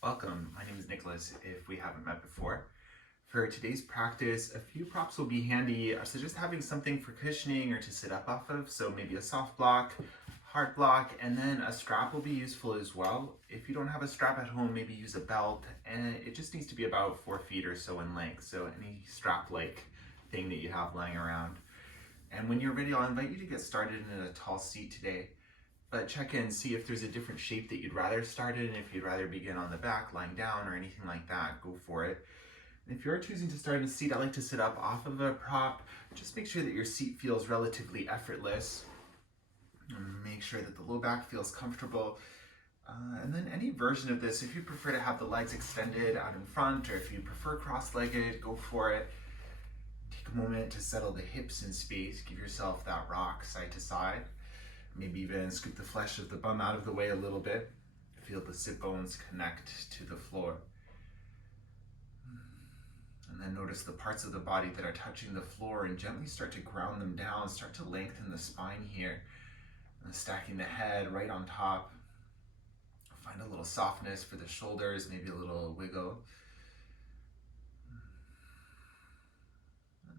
Welcome, my name is Nicholas if we haven't met before. For today's practice, a few props will be handy. I suggest having something for cushioning or to sit up off of, so maybe a soft block, hard block, and then a strap will be useful as well. If you don't have a strap at home, maybe use a belt, and it just needs to be about 4 feet or so in length, so any strap-like thing that you have lying around. And when you're ready, I'll invite you to get started in a tall seat today. But check in, see if there's a different shape that you'd rather start in. If you'd rather begin on the back, lying down, or anything like that, go for it. And if you're choosing to start in a seat, I like to sit up off of a prop. Just make sure that your seat feels relatively effortless. And make sure that the low back feels comfortable. And then any version of this, if you prefer to have the legs extended out in front, or if you prefer cross-legged, go for it. Take a moment to settle the hips in space. Give yourself that rock side to side. Maybe even scoop the flesh of the bum out of the way a little bit. Feel the sit bones connect to the floor. And then notice the parts of the body that are touching the floor and gently start to ground them down. Start to lengthen the spine here. And stacking the head right on top. Find a little softness for the shoulders, maybe a little wiggle.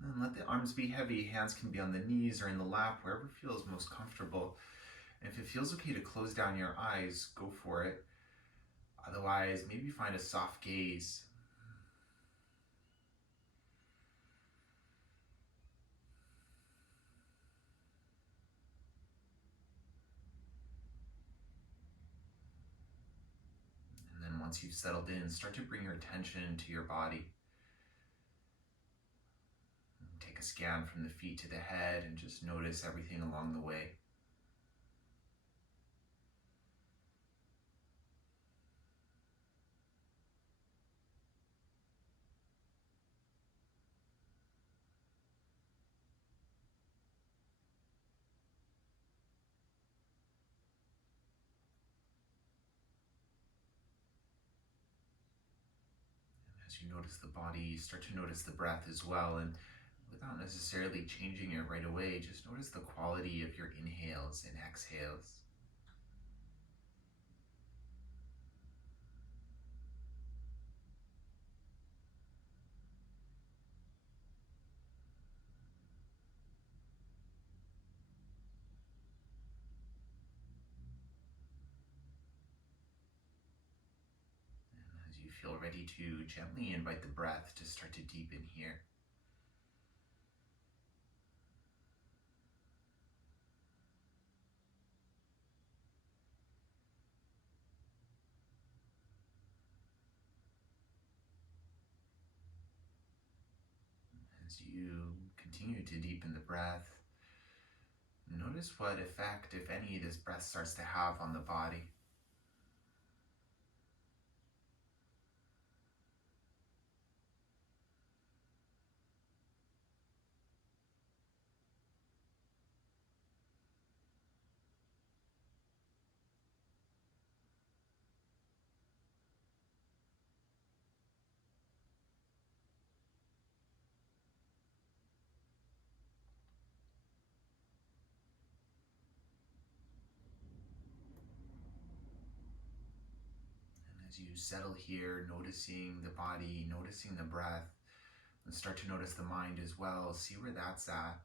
And then let the arms be heavy. Hands can be on the knees or in the lap, wherever feels most comfortable. And if it feels okay to close down your eyes, go for it. Otherwise, maybe find a soft gaze. And then once you've settled in, start to bring your attention to your body. Take a scan from the feet to the head and just notice everything along the way. As you notice the body, start to notice the breath as well. And without necessarily changing it right away, just notice the quality of your inhales and exhales. And as you feel ready to, gently invite the breath to start to deepen here. As you continue to deepen the breath, notice what effect, if any, this breath starts to have on the body. As you settle here, noticing the body, noticing the breath, and start to notice the mind as well. See where that's at.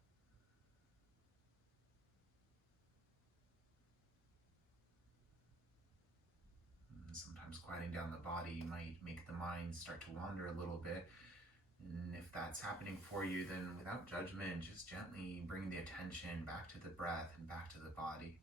And sometimes quieting down the body might make the mind start to wander a little bit. And if that's happening for you, then without judgment, just gently bring the attention back to the breath and back to the body.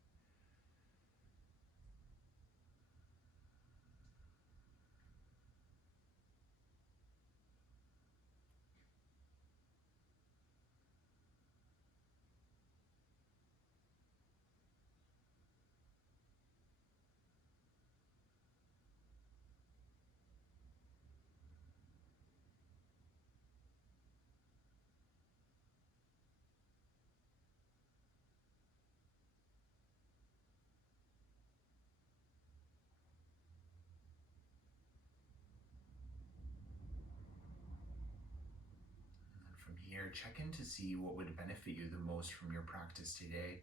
From here, check in to see what would benefit you the most from your practice today.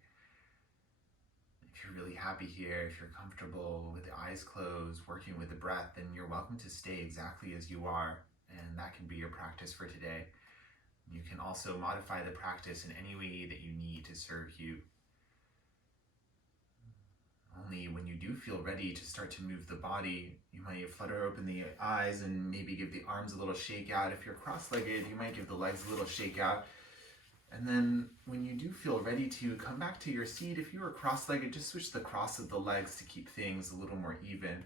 If you're really happy here, if you're comfortable with the eyes closed, working with the breath, then you're welcome to stay exactly as you are, and that can be your practice for today. You can also modify the practice in any way that you need to serve you. Only when you do feel ready to start to move the body, you might flutter open the eyes and maybe give the arms a little shake out. If you're cross-legged, you might give the legs a little shake out. And then when you do feel ready to come back to your seat, if you are cross-legged, just switch the cross of the legs to keep things a little more even.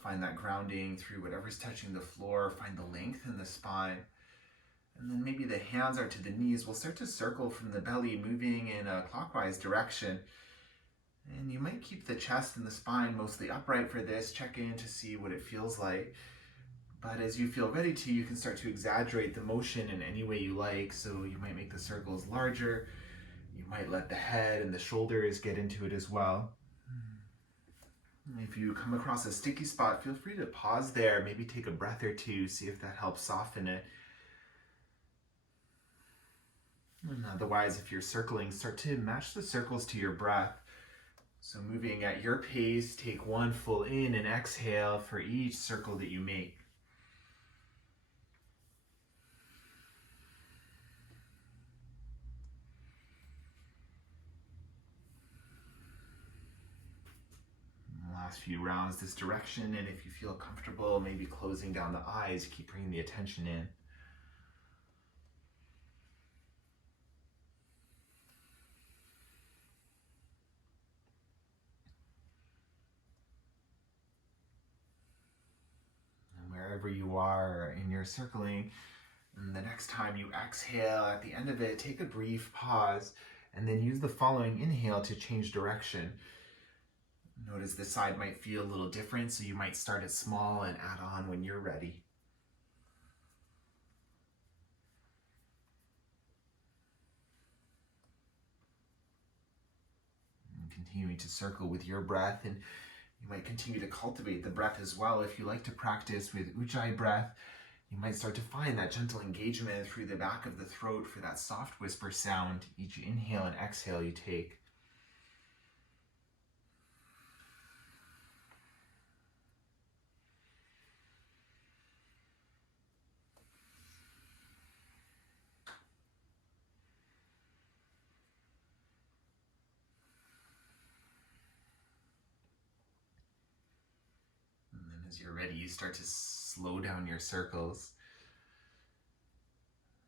Find that grounding through whatever's touching the floor. Find the length in the spine. And then maybe the hands are to the knees. We'll start to circle from the belly, moving in a clockwise direction. And you might keep the chest and the spine mostly upright for this. Check in to see what it feels like. But as you feel ready to, you can start to exaggerate the motion in any way you like. So you might make the circles larger. You might let the head and the shoulders get into it as well. If you come across a sticky spot, feel free to pause there. Maybe take a breath or two, see if that helps soften it. And otherwise, if you're circling, start to match the circles to your breath. So moving at your pace, take one full in and exhale for each circle that you make. Last few rounds this direction, and if you feel comfortable, maybe closing down the eyes, keep bringing the attention in. And wherever you are in your circling, and the next time you exhale, at the end of it, take a brief pause, and then use the following inhale to change direction. Notice this side might feel a little different, so you might start it small and add on when you're ready. And continuing to circle with your breath, and you might continue to cultivate the breath as well. If you like to practice with Ujjayi breath, you might start to find that gentle engagement through the back of the throat for that soft whisper sound each inhale and exhale you take. As you're ready, you start to slow down your circles,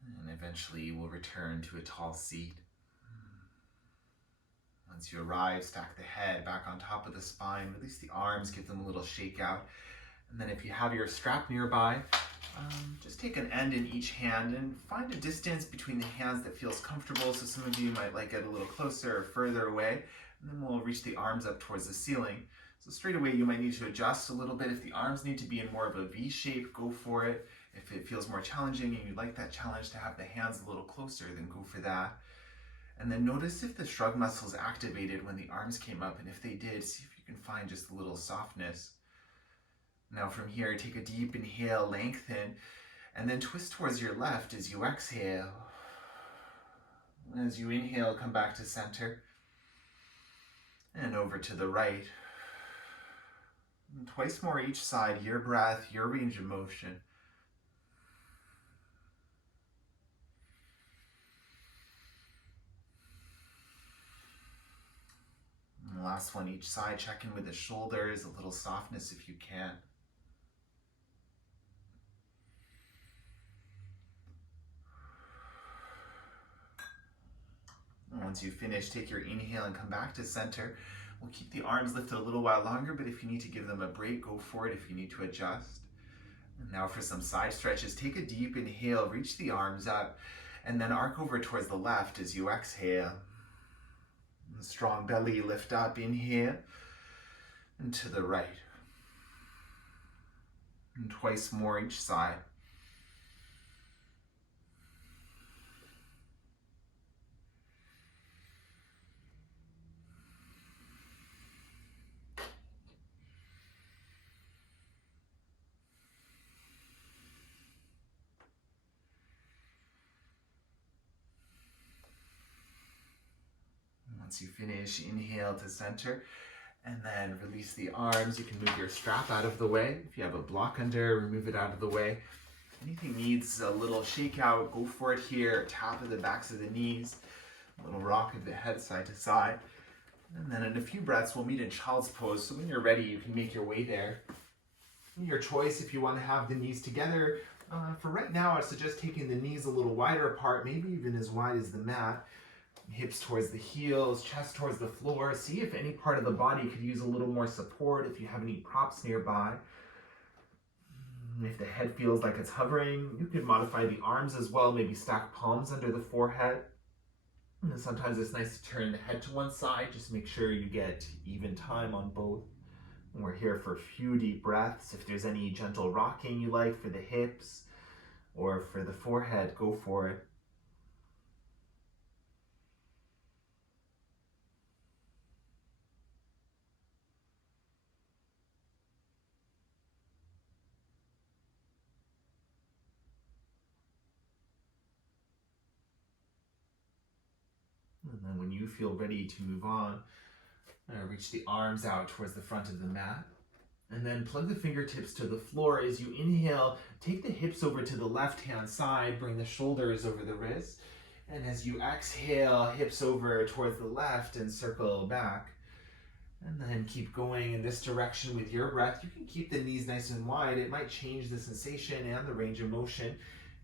and eventually we'll return to a tall seat. Once you arrive, stack the head back on top of the spine, release the arms, give them a little shake out. And then if you have your strap nearby, just take an end in each hand and find a distance between the hands that feels comfortable. So some of you might like it a little closer or further away, and then we'll reach the arms up towards the ceiling. So straight away, you might need to adjust a little bit. If the arms need to be in more of a V shape, go for it. If it feels more challenging and you'd like that challenge to have the hands a little closer, then go for that. And then notice if the shrug muscles activated when the arms came up, and if they did, see if you can find just a little softness. Now from here, take a deep inhale, lengthen, and then twist towards your left as you exhale. As you inhale, come back to center, and over to the right. And twice more each side, your breath, your range of motion. And the last one each side, check in with the shoulders, a little softness if you can. And once you finish, take your inhale and come back to center. We'll keep the arms lifted a little while longer, but if you need to give them a break, go for it if you need to adjust. And now for some side stretches, take a deep inhale, reach the arms up, and then arc over towards the left as you exhale. And strong belly, lift up, inhale, and to the right. And twice more each side. Once Once you finish, inhale to center, and then release the arms. You can move your strap out of the way. If you have a block under, remove it out of the way. Anything needs a little shake out, go for it here. Tap of the backs of the knees, a little rock of the head side to side. And then in a few breaths, we'll meet in child's pose. So when you're ready, you can make your way there. Your choice if you want to have the knees together. For right now, I suggest taking the knees a little wider apart, maybe even as wide as the mat. Hips towards the heels, chest towards the floor. See if any part of the body could use a little more support, if you have any props nearby. If the head feels like it's hovering, you can modify the arms as well, maybe stack palms under the forehead. And sometimes it's nice to turn the head to one side, just make sure you get even time on both. And we're here for a few deep breaths. If there's any gentle rocking you like for the hips or for the forehead, go for it. And then when you feel ready to move on, reach the arms out towards the front of the mat. And then plug the fingertips to the floor. As you inhale, take the hips over to the left-hand side, bring the shoulders over the wrists. And as you exhale, hips over towards the left and circle back. And then keep going in this direction with your breath. You can keep the knees nice and wide. It might change the sensation and the range of motion.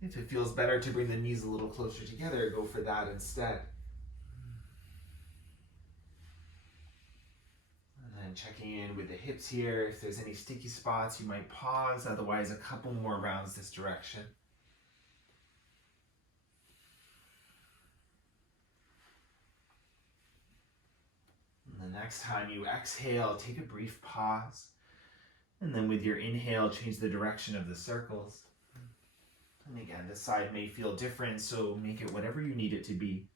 If it feels better to bring the knees a little closer together, go for that instead. And checking in with the hips here. If there's any sticky spots, you might pause. Otherwise, a couple more rounds this direction. And the next time you exhale, take a brief pause. And then with your inhale, change the direction of the circles. And again, this side may feel different, so make it whatever you need it to be.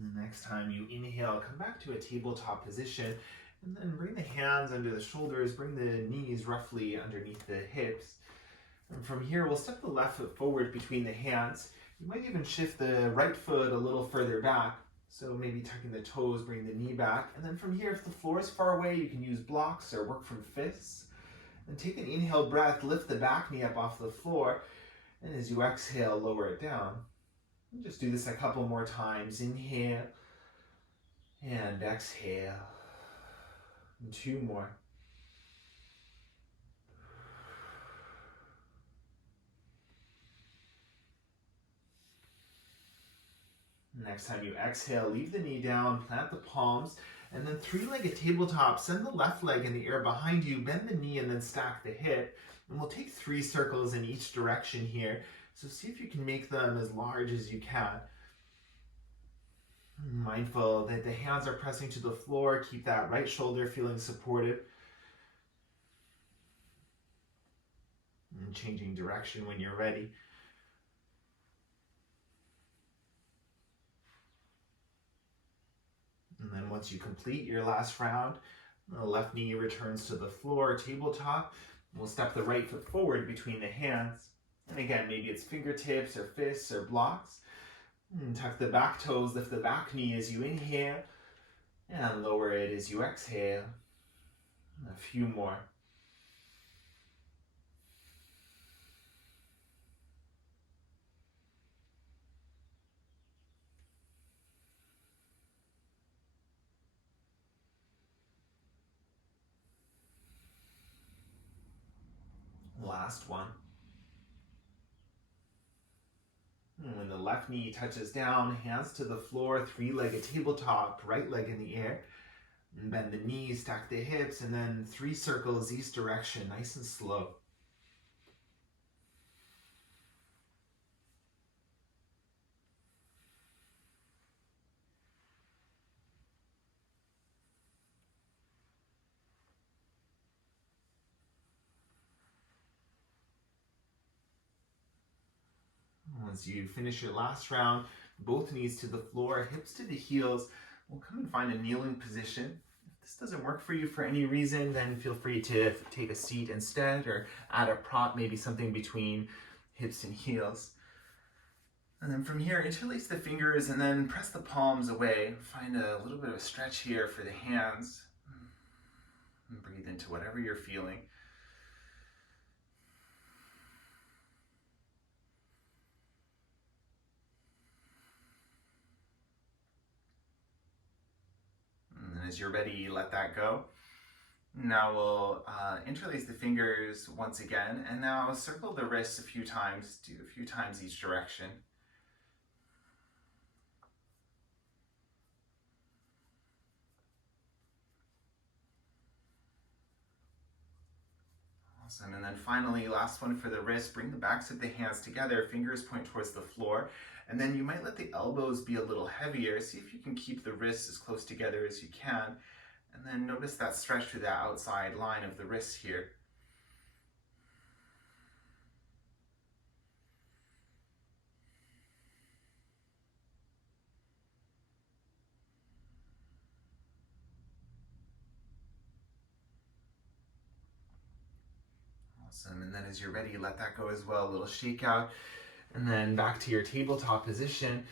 The next time you inhale, come back to a tabletop position, and then bring the hands under the shoulders, bring the knees roughly underneath the hips. And from here, we'll step the left foot forward between the hands. You might even shift the right foot a little further back. So maybe tucking the toes, bring the knee back. And then from here, if the floor is far away, you can use blocks or work from fists. And take an inhale breath, lift the back knee up off the floor. And as you exhale, lower it down. And just do this a couple more times. Inhale and exhale. And two more. Next time you exhale, leave the knee down, plant the palms, and then three-legged tabletop. Send the left leg in the air behind you, bend the knee, and then stack the hip. And we'll take 3 circles in each direction here. So see if you can make them as large as you can. Mindful that the hands are pressing to the floor. Keep that right shoulder feeling supported. And changing direction when you're ready. And then once you complete your last round, the left knee returns to the floor, tabletop. We'll step the right foot forward between the hands. And again, maybe it's fingertips or fists or blocks. And tuck the back toes, lift the back knee as you inhale, and lower it as you exhale. A few more. Last one. And when the left knee touches down, hands to the floor, 3-legged tabletop, right leg in the air. And bend the knees, stack the hips, and then 3 circles each direction, nice and slow. As you finish your last round, both knees to the floor, hips to the heels. We'll come and find a kneeling position. If this doesn't work for you for any reason, then feel free to take a seat instead or add a prop, maybe something between hips and heels. And then from here, interlace the fingers and then press the palms away. Find a little bit of a stretch here for the hands. And breathe into whatever you're feeling. And then as you're ready, let that go. Now we'll interlace the fingers once again, and now circle the wrists a few times. Do a few times each direction. Awesome. And then finally, last one for the wrist, bring the backs of the hands together, fingers point towards the floor, and then you might let the elbows be a little heavier. See if you can keep the wrists as close together as you can. And then notice that stretch through that outside line of the wrist here. Awesome. And then as you're ready, let that go as well. A little shake out. And then back to your tabletop position.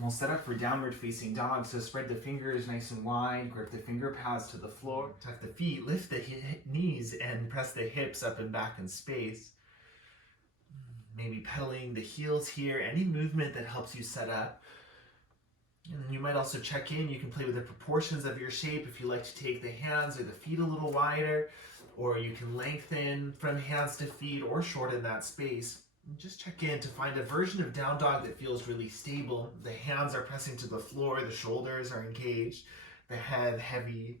We'll set up for downward facing dog. So spread the fingers nice and wide, grip the finger pads to the floor, tuck the feet, lift the knees, and press the hips up and back in space. Maybe pedaling the heels here, any movement that helps you set up. And you might also check in. You can play with the proportions of your shape if you like to take the hands or the feet a little wider, or you can lengthen from hands to feet or shorten that space. Just check in to find a version of down dog that feels really stable. The hands are pressing to the floor, the shoulders are engaged, the head heavy.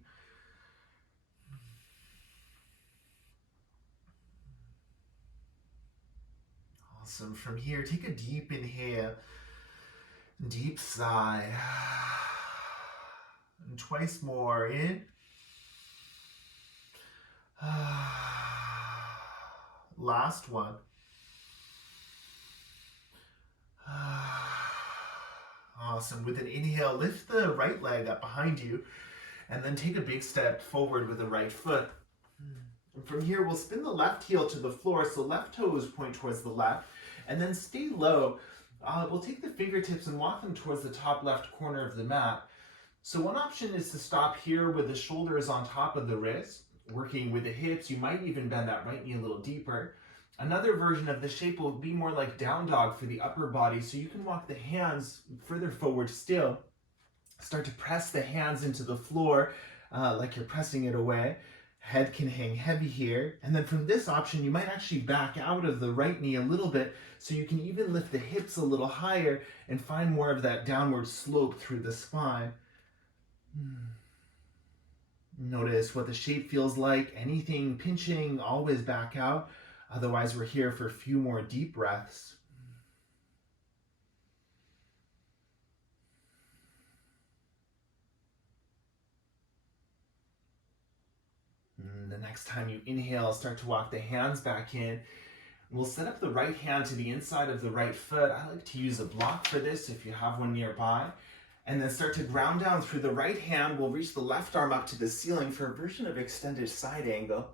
Awesome. From here, take a deep inhale, deep sigh. And twice more in. Last one. Awesome. With an inhale, lift the right leg up behind you and then take a big step forward with the right foot. And from here, we'll spin the left heel to the floor, so left toes point towards the left, and then stay low. We'll take the fingertips and walk them towards the top left corner of the mat. So one option is to stop here with the shoulders on top of the wrist, working with the hips. You might even bend that right knee a little deeper. Another version of the shape will be more like down dog for the upper body, so you can walk the hands further forward still. Start to press the hands into the floor like you're pressing it away. Head can hang heavy here. And then from this option, you might actually back out of the right knee a little bit, so you can even lift the hips a little higher and find more of that downward slope through the spine. Notice what the shape feels like. Anything pinching, always back out. Otherwise, we're here for a few more deep breaths. And the next time you inhale, start to walk the hands back in. We'll set up the right hand to the inside of the right foot. I like to use a block for this if you have one nearby. And then start to ground down through the right hand. We'll reach the left arm up to the ceiling for a version of extended side angle.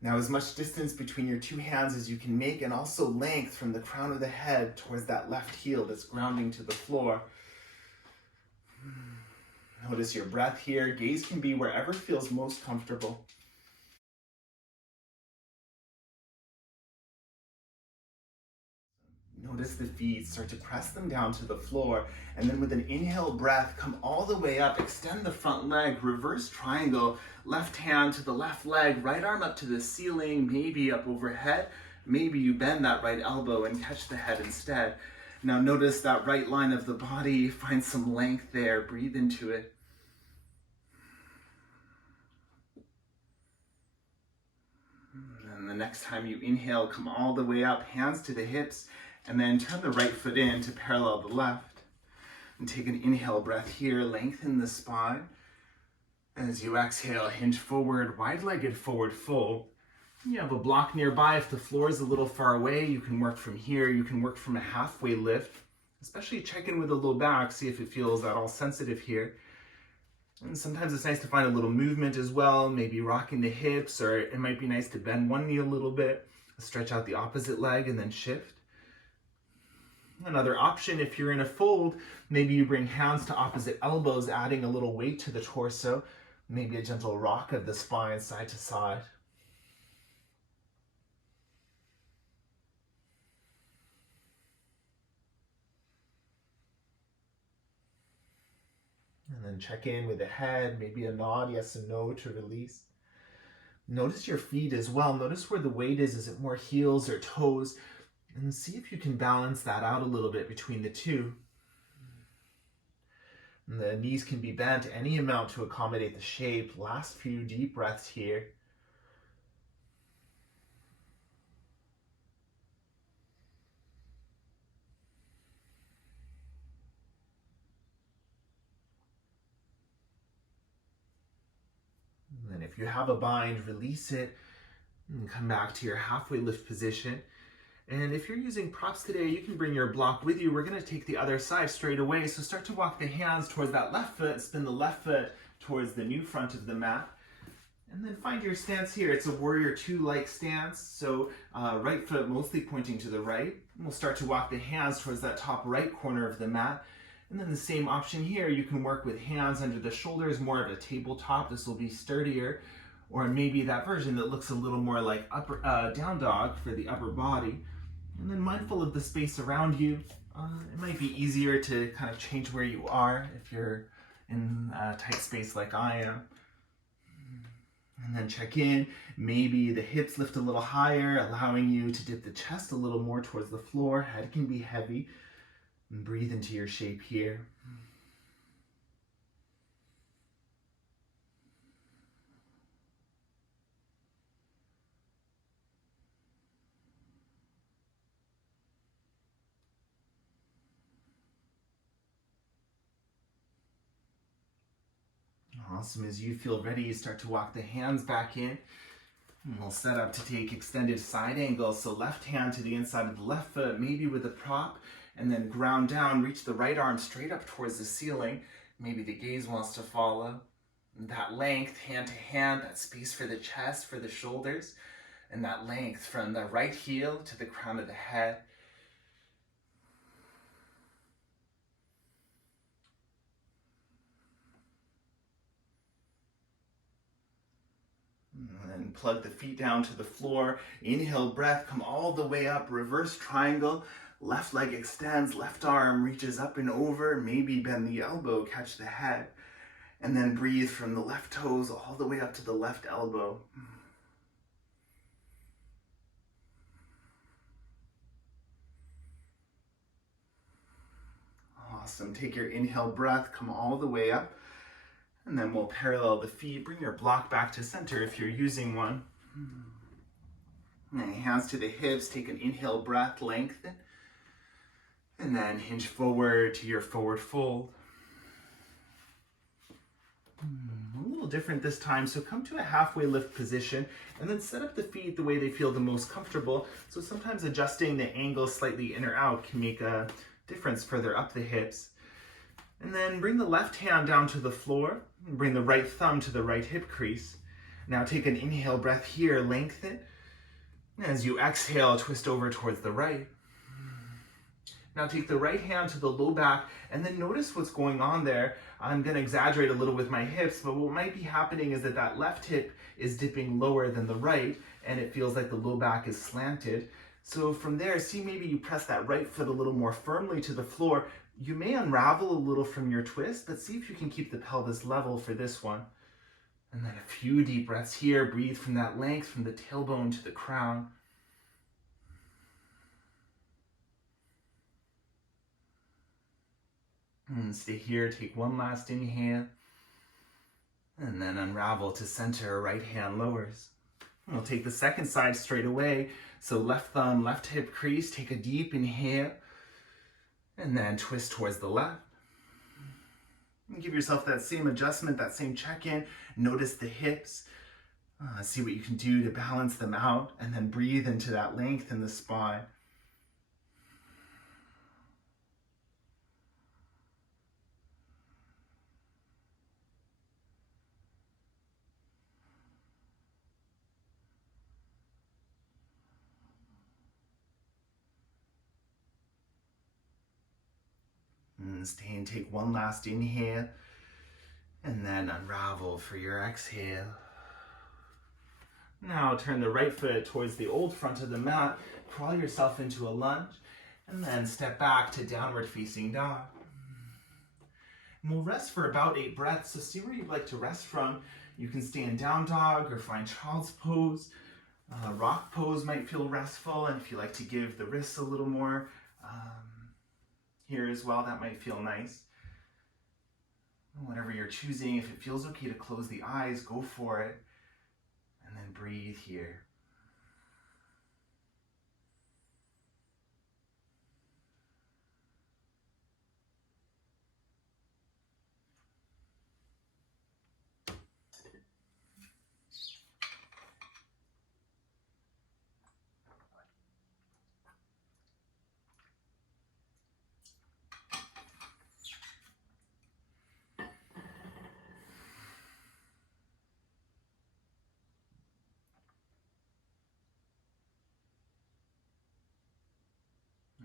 Now, as much distance between your two hands as you can make, and also length from the crown of the head towards that left heel that's grounding to the floor. Notice your breath here. Gaze can be wherever feels most comfortable. Notice the feet, start to press them down to the floor, and then with an inhale breath, come all the way up, extend the front leg, reverse triangle, left hand to the left leg, right arm up to the ceiling, maybe up overhead, maybe you bend that right elbow and catch the head instead. Now notice that right line of the body, find some length there, breathe into it. And the next time you inhale, come all the way up, hands to the hips, and then turn the right foot in to parallel the left. And take an inhale breath here, lengthen the spine. As you exhale, hinge forward, wide-legged forward fold. You have a block nearby. If the floor is a little far away, you can work from here. You can work from a halfway lift, especially check in with the low back, see if it feels at all sensitive here. And sometimes it's nice to find a little movement as well, maybe rocking the hips, or it might be nice to bend one knee a little bit, stretch out the opposite leg, and then shift. Another option, if you're in a fold, maybe you bring hands to opposite elbows, adding a little weight to the torso, maybe a gentle rock of the spine side to side. And then check in with the head, maybe a nod, yes and no to release. Notice your feet as well. Notice where the weight is. Is it more heels or toes? And see if you can balance that out a little bit between the two. And the knees can be bent any amount to accommodate the shape. Last few deep breaths here. And then if you have a bind, release it and come back to your halfway lift position. And if you're using props today, you can bring your block with you. We're going to take the other side straight away. So start to walk the hands towards that left foot, spin the left foot towards the new front of the mat. And then find your stance here. It's a warrior two-like stance. So right foot mostly pointing to the right. And we'll start to walk the hands towards that top right corner of the mat. And then the same option here. You can work with hands under the shoulders, more of a tabletop. This will be sturdier. Or maybe that version that looks a little more like down dog for the upper body. And then mindful of the space around you. It might be easier to kind of change where you are if you're in a tight space like I am. And then check in. Maybe the hips lift a little higher, allowing you to dip the chest a little more towards the floor. Head can be heavy. And breathe into your shape here. Awesome. As you feel ready, you start to walk the hands back in. And we'll set up to take extended side angles. So left hand to the inside of the left foot, maybe with a prop, and then ground down, reach the right arm straight up towards the ceiling. Maybe the gaze wants to follow. And that length, hand to hand, that space for the chest, for the shoulders, and that length from the right heel to the crown of the head. And plug the feet down to the floor. Inhale, breath, come all the way up, reverse triangle. Left leg extends, left arm reaches up and over. Maybe bend the elbow, catch the head. And then breathe from the left toes all the way up to the left elbow. Awesome. Take your inhale breath, come all the way up. And then we'll parallel the feet. Bring your block back to center if you're using one. And then hands to the hips. Take an inhale breath, lengthen. And then hinge forward to your forward fold. A little different this time. So come to a halfway lift position and then set up the feet the way they feel the most comfortable. So sometimes adjusting the angle slightly in or out can make a difference further up the hips. And then bring the left hand down to the floor. And bring the right thumb to the right hip crease. Now take an inhale breath here, lengthen. As you exhale, twist over towards the right. Now take the right hand to the low back and then notice what's going on there. I'm going to exaggerate a little with my hips, but what might be happening is that that left hip is dipping lower than the right and it feels like the low back is slanted. So from there, see maybe you press that right foot a little more firmly to the floor. You may unravel a little from your twist, but see if you can keep the pelvis level for this one. And then a few deep breaths here. Breathe from that length, from the tailbone to the crown. And stay here, take one last inhale. And then unravel to center, right hand lowers. And we'll take the second side straight away. So left thumb, left hip crease, take a deep inhale. And then twist towards the left. And give yourself that same adjustment, that same check-in. Notice the hips. See what you can do to balance them out, and then breathe into that length in the spine. And stay and take one last inhale, and then unravel for your exhale. Now turn the right foot towards the old front of the mat, crawl yourself into a lunge, and then step back to downward facing dog. And we'll rest for about 8 breaths, so see where you'd like to rest from. You can stay in down dog or find child's pose. Rock pose might feel restful, and if you like to give the wrists a little more here as well, that might feel nice. Whatever you're choosing, if it feels okay to close the eyes, go for it. And then breathe here.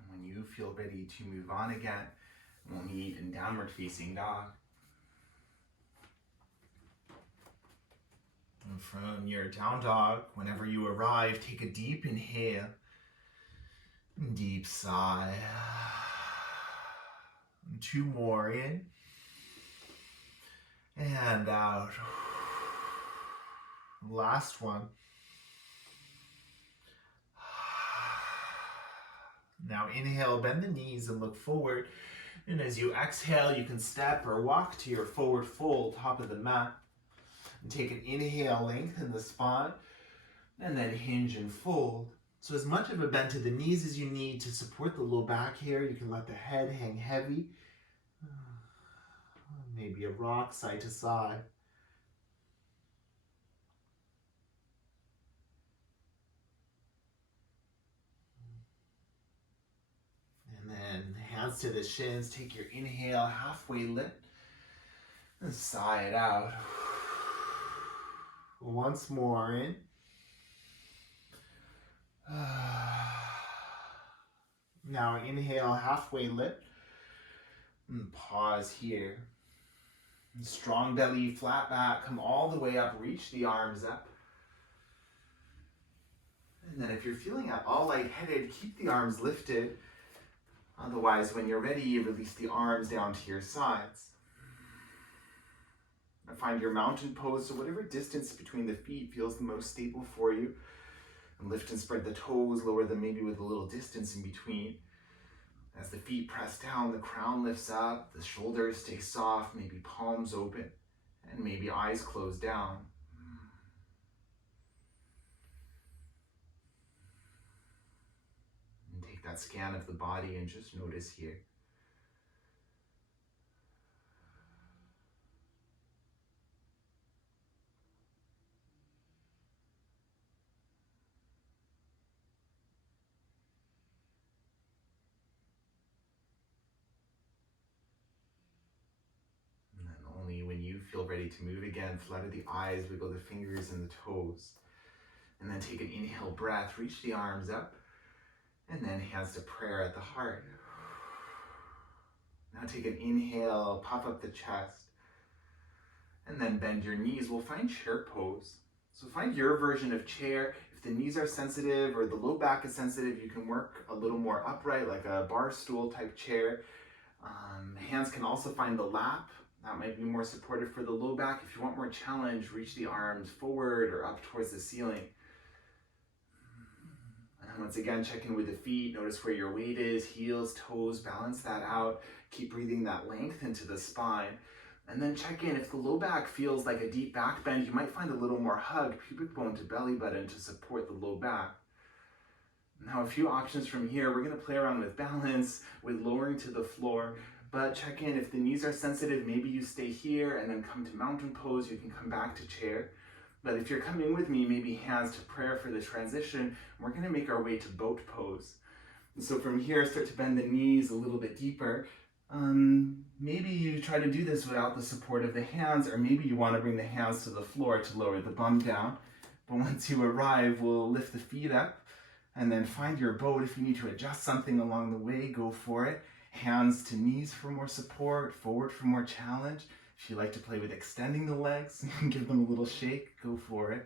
When you feel ready to move on again, we'll meet in downward facing dog. And from your down dog, whenever you arrive, take a deep inhale, deep sigh. 2 more in and out. Last one. Now inhale, bend the knees and look forward. And as you exhale, you can step or walk to your forward fold, top of the mat. And take an inhale, lengthen the spine, and then hinge and fold. So as much of a bend to the knees as you need to support the low back here. You can let the head hang heavy. Maybe a rock side to side. And then hands to the shins. Take your inhale, halfway lift, and sigh it out. Once more in. Now inhale, halfway lift, and pause here. And strong belly, flat back, come all the way up, reach the arms up. And then if you're feeling at all lightheaded, keep the arms lifted. Otherwise, when you're ready, release the arms down to your sides. And find your mountain pose, so whatever distance between the feet feels the most stable for you. And lift and spread the toes, lower them maybe with a little distance in between. As the feet press down, the crown lifts up, the shoulders stay soft, maybe palms open, and maybe eyes closed down. And take that scan of the body and just notice here. Feel ready to move again, flutter the eyes, wiggle the fingers and the toes. And then take an inhale breath, reach the arms up, and then hands to prayer at the heart. Now take an inhale, puff up the chest, and then bend your knees. We'll find chair pose. So find your version of chair. If the knees are sensitive or the low back is sensitive, you can work a little more upright, like a bar stool type chair. Hands can also find the lap. That might be more supportive for the low back. If you want more challenge, reach the arms forward or up towards the ceiling. And once again, check in with the feet. Notice where your weight is, heels, toes, balance that out. Keep breathing that length into the spine. And then check in. If the low back feels like a deep back bend, you might find a little more hug, pubic bone to belly button to support the low back. Now a few options from here. We're going to play around with balance, with lowering to the floor. But check in, if the knees are sensitive, maybe you stay here and then come to mountain pose. You can come back to chair. But if you're coming with me, maybe hands to prayer for the transition. We're going to make our way to boat pose. So from here, start to bend the knees a little bit deeper. Maybe you try to do this without the support of the hands, or maybe you want to bring the hands to the floor to lower the bum down. But once you arrive, we'll lift the feet up and then find your boat. If you need to adjust something along the way, go for it. Hands to knees for more support, forward for more challenge. If you like to play with extending the legs and give them a little shake, go for it.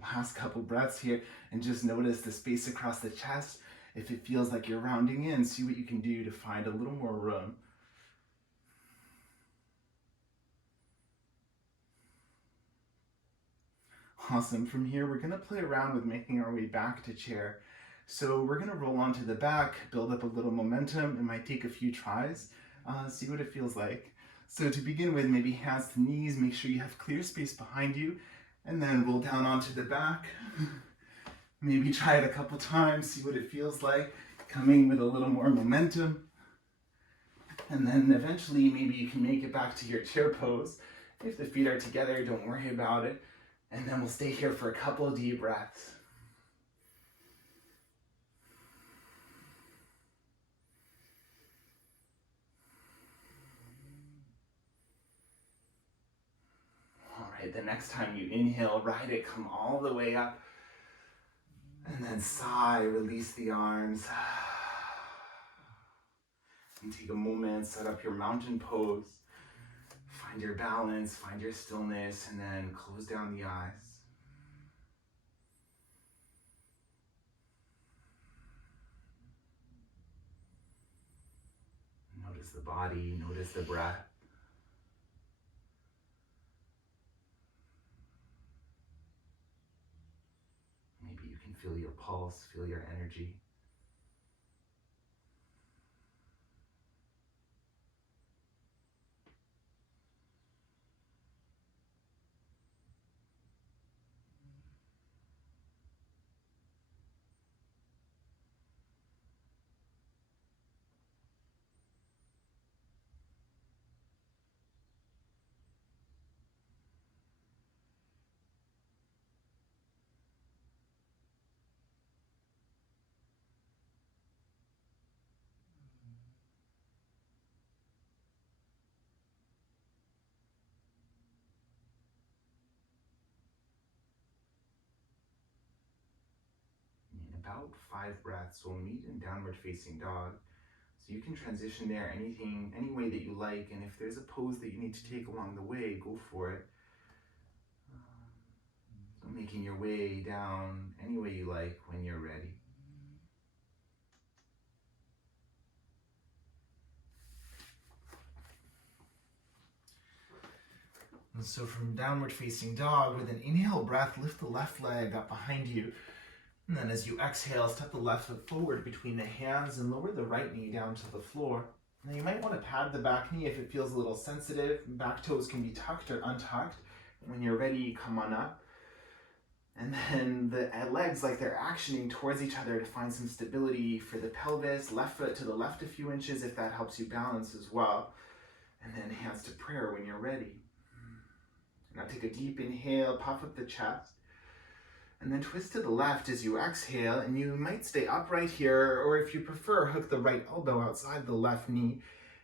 Last couple breaths here, and just notice the space across the chest. If it feels like you're rounding in, see what you can do to find a little more room. Awesome. From here, we're going to play around with making our way back to chair. So we're going to roll onto the back, build up a little momentum. It might take a few tries. See what it feels like. So to begin with, maybe hands to knees. Make sure you have clear space behind you. And then roll down onto the back. Maybe try it a couple times. See what it feels like. Coming with a little more momentum. And then eventually, maybe you can make it back to your chair pose. If the feet are together, don't worry about it. And then we'll stay here for a couple of deep breaths. All right, the next time you inhale, ride it, come all the way up. And then sigh, release the arms. And take a moment, set up your mountain pose. Find your balance, find your stillness, and then close down the eyes. Notice the body, notice the breath. Maybe you can feel your pulse, feel your energy. About 5 breaths, we'll meet in downward facing dog. So you can transition there any way that you like, and if there's a pose that you need to take along the way, go for it. So making your way down any way you like when you're ready. And so from downward facing dog, with an inhale breath, lift the left leg up behind you. And then as you exhale, step the left foot forward between the hands and lower the right knee down to the floor. Now you might want to pad the back knee if it feels a little sensitive. Back toes can be tucked or untucked. When you're ready, come on up. And then the legs, like they're actioning towards each other to find some stability for the pelvis. Left foot to the left a few inches if that helps you balance as well. And then hands to prayer when you're ready. Now take a deep inhale, puff up the chest. And then twist to the left as you exhale, and you might stay upright here, or if you prefer, hook the right elbow outside the left knee.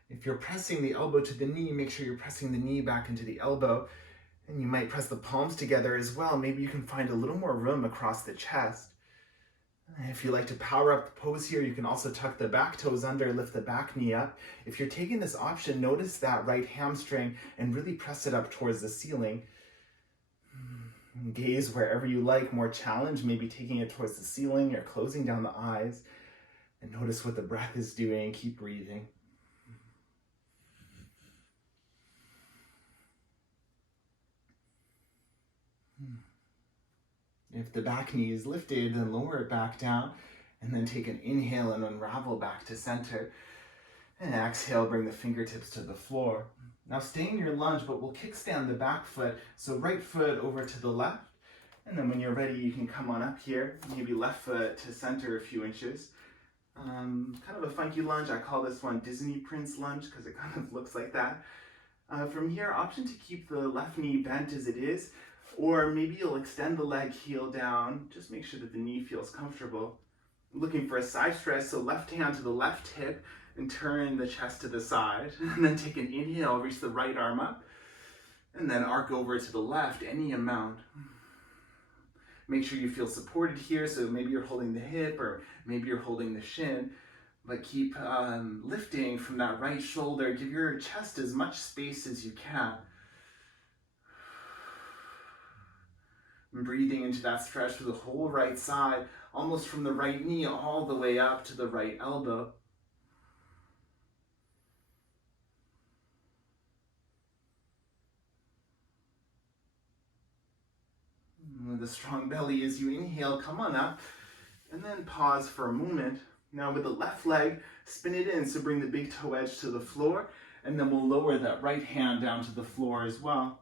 If you're pressing the elbow to the knee, make sure you're pressing the knee back into the elbow. And you might press the palms together as well. Maybe you can find a little more room across the chest. And if you like to power up the pose here, you can also tuck the back toes under, lift the back knee up. If you're taking this option, notice that right hamstring and really press it up towards the ceiling. Gaze wherever you like, more challenge, maybe taking it towards the ceiling or closing down the eyes. And notice what the breath is doing. Keep breathing. If the back knee is lifted, then lower it back down. And then take an inhale and unravel back to center. And exhale, bring the fingertips to the floor. Now stay in your lunge, but we'll kickstand the back foot. So right foot over to the left. And then when you're ready, you can come on up here. Maybe left foot to center a few inches. Kind of a funky lunge. I call this one Disney Prince lunge because it kind of looks like that. From here, option to keep the left knee bent as it is, or maybe you'll extend the leg heel down. Just make sure that the knee feels comfortable. Looking for a side stretch, so left hand to the left hip and turn the chest to the side. And then take an inhale, reach the right arm up, and then arc over to the left any amount. Make sure you feel supported here, so maybe you're holding the hip or maybe you're holding the shin, but keep lifting from that right shoulder. Give your chest as much space as you can. And breathing into that stretch through the whole right side, almost from the right knee all the way up to the right elbow. With a strong belly as you inhale, come on up, and then pause for a moment. Now with the left leg, spin it in, so bring the big toe edge to the floor, and then we'll lower that right hand down to the floor as well.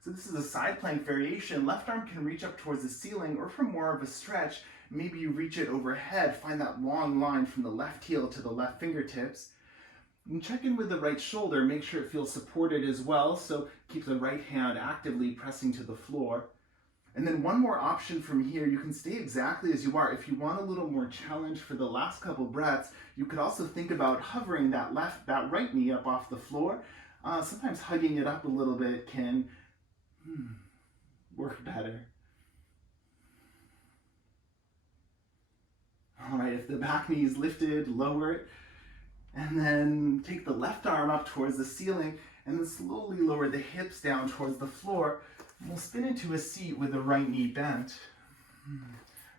So this is a side plank variation. Left arm can reach up towards the ceiling, or for more of a stretch, maybe you reach it overhead. Find that long line from the left heel to the left fingertips. And check in with the right shoulder, make sure it feels supported as well, so keep the right hand actively pressing to the floor. And then one more option from here, you can stay exactly as you are. If you want a little more challenge for the last couple breaths, you could also think about hovering that right knee up off the floor. Sometimes hugging it up a little bit can work better. All right, if the back knee is lifted, lower it, and then take the left arm up towards the ceiling, and then slowly lower the hips down towards the floor. We'll spin into a seat with the right knee bent.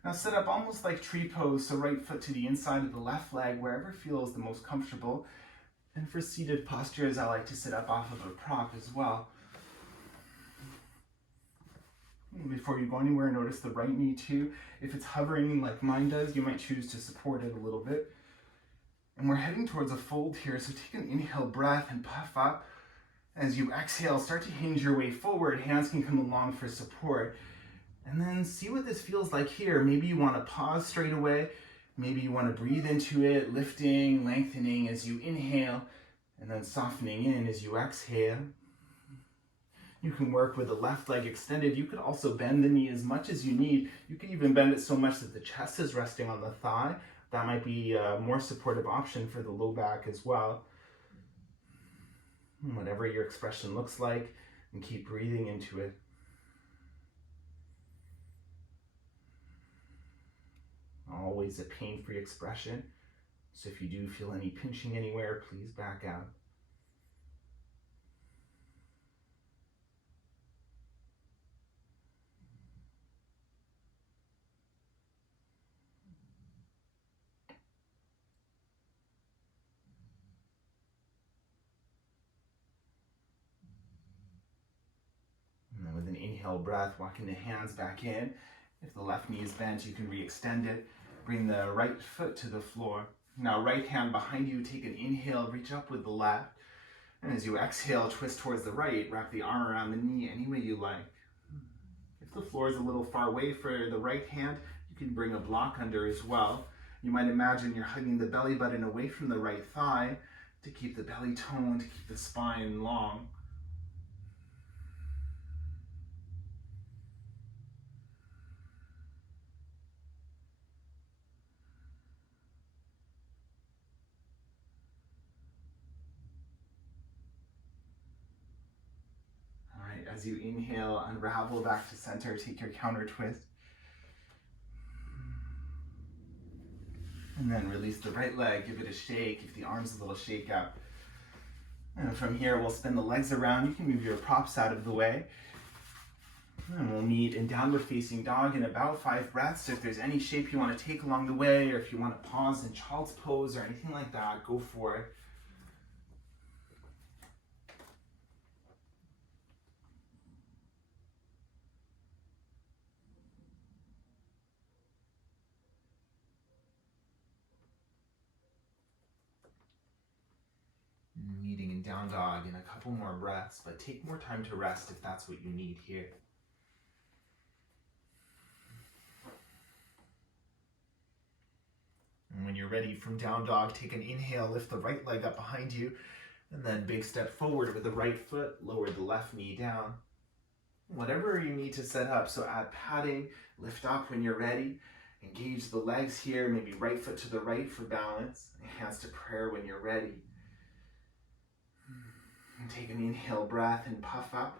Now sit up almost like tree pose, so right foot to the inside of the left leg, wherever feels the most comfortable. And for seated postures, I like to sit up off of a prop as well. Before you go anywhere, notice the right knee too. If it's hovering like mine does, you might choose to support it a little bit. And we're heading towards a fold here, so take an inhale breath and puff up. As you exhale, start to hinge your way forward. Hands can come along for support. And then see what this feels like here. Maybe you want to pause straight away. Maybe you want to breathe into it, lifting, lengthening as you inhale, and then softening in as you exhale. You can work with the left leg extended. You could also bend the knee as much as you need. You can even bend it so much that the chest is resting on the thigh. That might be a more supportive option for the low back as well. Whatever your expression looks like, and keep breathing into it. Always a pain-free expression, so if you do feel any pinching anywhere, please back out. With an inhale breath, walking the hands back in. If the left knee is bent, you can re-extend it. Bring the right foot to the floor. Now right hand behind you, take an inhale, reach up with the left. And as you exhale, twist towards the right, wrap the arm around the knee any way you like. If the floor is a little far away for the right hand, you can bring a block under as well. You might imagine you're hugging the belly button away from the right thigh to keep the belly toned, to keep the spine long. As you inhale, unravel back to center, take your counter twist. And then release the right leg, give it a shake, give the arms a little shake out. And from here, we'll spin the legs around. You can move your props out of the way. And we'll meet in downward facing dog in about 5 breaths. So if there's any shape you want to take along the way, or if you want to pause in child's pose or anything like that, go for it. Meeting in down dog in a couple more breaths, but take more time to rest if that's what you need here. And when you're ready from down dog, take an inhale, lift the right leg up behind you, and then big step forward with the right foot, lower the left knee down. Whatever you need to set up, so add padding, lift up when you're ready, engage the legs here, maybe right foot to the right for balance, hands to prayer when you're ready. And take an inhale breath and puff up,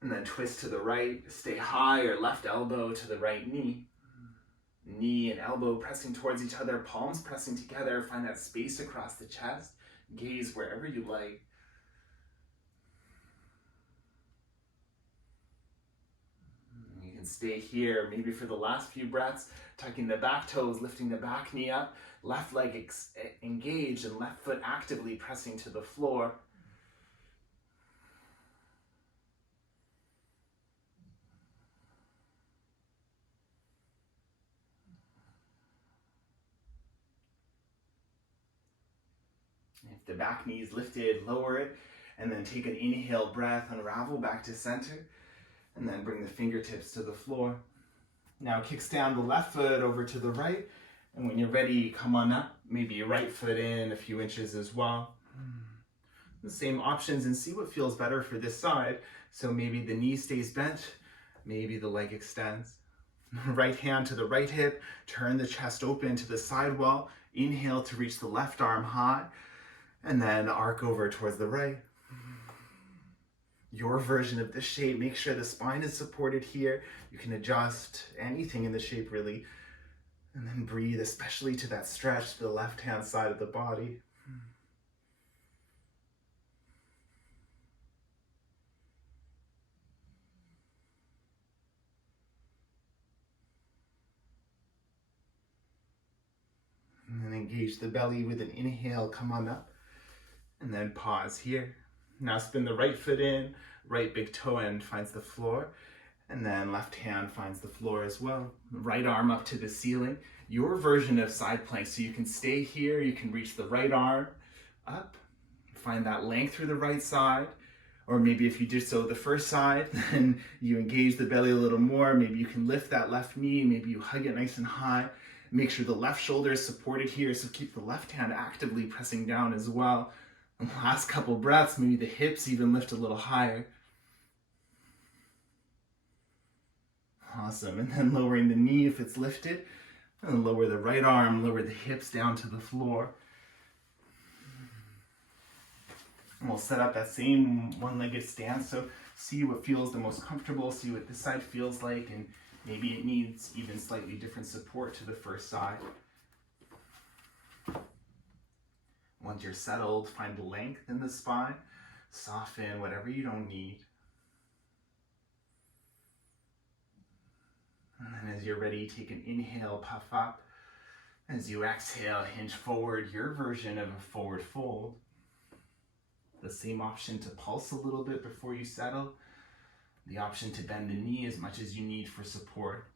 and then twist to the right, stay high or left elbow to the right knee. Knee and elbow pressing towards each other, palms pressing together, find that space across the chest, gaze wherever you like. You can stay here, maybe for the last few breaths, tucking the back toes, lifting the back knee up, left leg engaged and left foot actively pressing to the floor. If the back knee is lifted, lower it, and then take an inhale breath, unravel back to center, and then bring the fingertips to the floor. Now kicks down the left foot over to the right, and when you're ready, come on up, maybe your right foot in a few inches as well. The same options, and see what feels better for this side. So maybe the knee stays bent, maybe the leg extends. Right hand to the right hip, turn the chest open to the side wall, inhale to reach the left arm high, and then arc over towards the right. Your version of this shape, make sure the spine is supported here. You can adjust anything in the shape really. And then breathe, especially to that stretch to the left-hand side of the body. And then engage the belly with an inhale, come on up. And then pause here. Now spin the right foot in, right big toe end finds the floor, and then left hand finds the floor as well. Right arm up to the ceiling. Your version of side plank, so you can stay here, you can reach the right arm up, find that length through the right side, or maybe if you did so the first side, then you engage the belly a little more, maybe you can lift that left knee, maybe you hug it nice and high. Make sure the left shoulder is supported here, so keep the left hand actively pressing down as well. And last couple breaths, maybe the hips even lift a little higher. Awesome, and then lowering the knee if it's lifted, and lower the right arm, lower the hips down to the floor. And we'll set up that same one-legged stance, so see what feels the most comfortable, see what this side feels like, and maybe it needs even slightly different support to the first side. Once you're settled, find length in the spine, soften whatever you don't need. And then as you're ready, take an inhale, puff up. As you exhale, hinge forward, your version of a forward fold. The same option to pulse a little bit before you settle. The option to bend the knee as much as you need for support.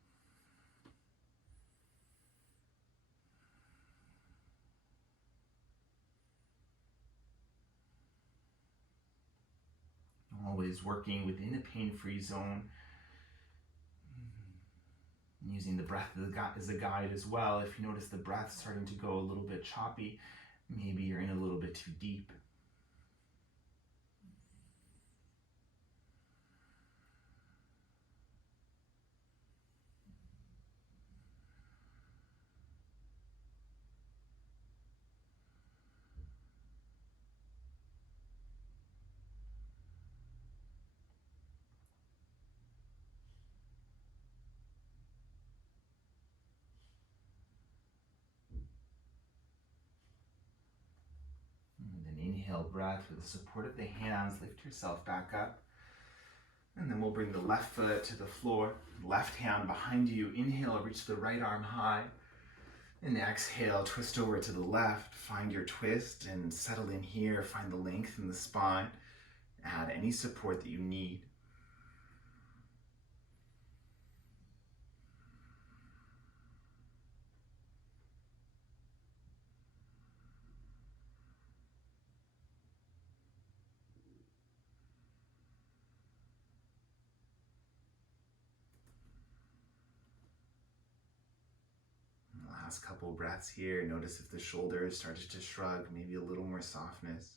Always working within a pain-free zone. Using the breath as a guide as well. If you notice the breath starting to go a little bit choppy, maybe you're in a little bit too deep. Inhale breath with the support of the hands, lift yourself back up. And then we'll bring the left foot to the floor, left hand behind you. Inhale, reach the right arm high. And exhale, twist over to the left, find your twist and settle in here, find the length in the spine. Add any support that you need. Last couple breaths here. Notice if the shoulders started to shrug, maybe a little more softness.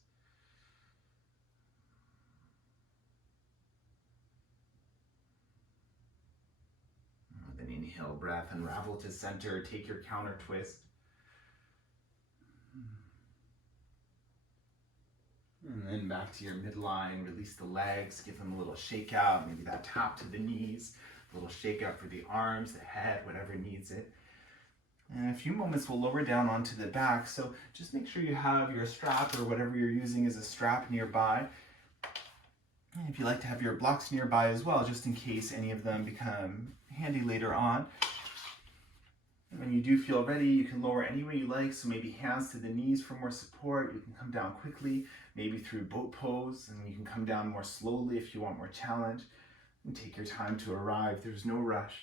Then inhale, breath, unravel to center, take your counter twist. And then back to your midline, release the legs, give them a little shake out, maybe that tap to the knees, a little shake out for the arms, the head, whatever needs it. And in a few moments, we'll lower down onto the back. So just make sure you have your strap or whatever you're using as a strap nearby. And if you like to have your blocks nearby as well, just in case any of them become handy later on. And when you do feel ready, you can lower any way you like. So maybe hands to the knees for more support. You can come down quickly, maybe through boat pose, and you can come down more slowly if you want more challenge. And take your time to arrive. There's no rush.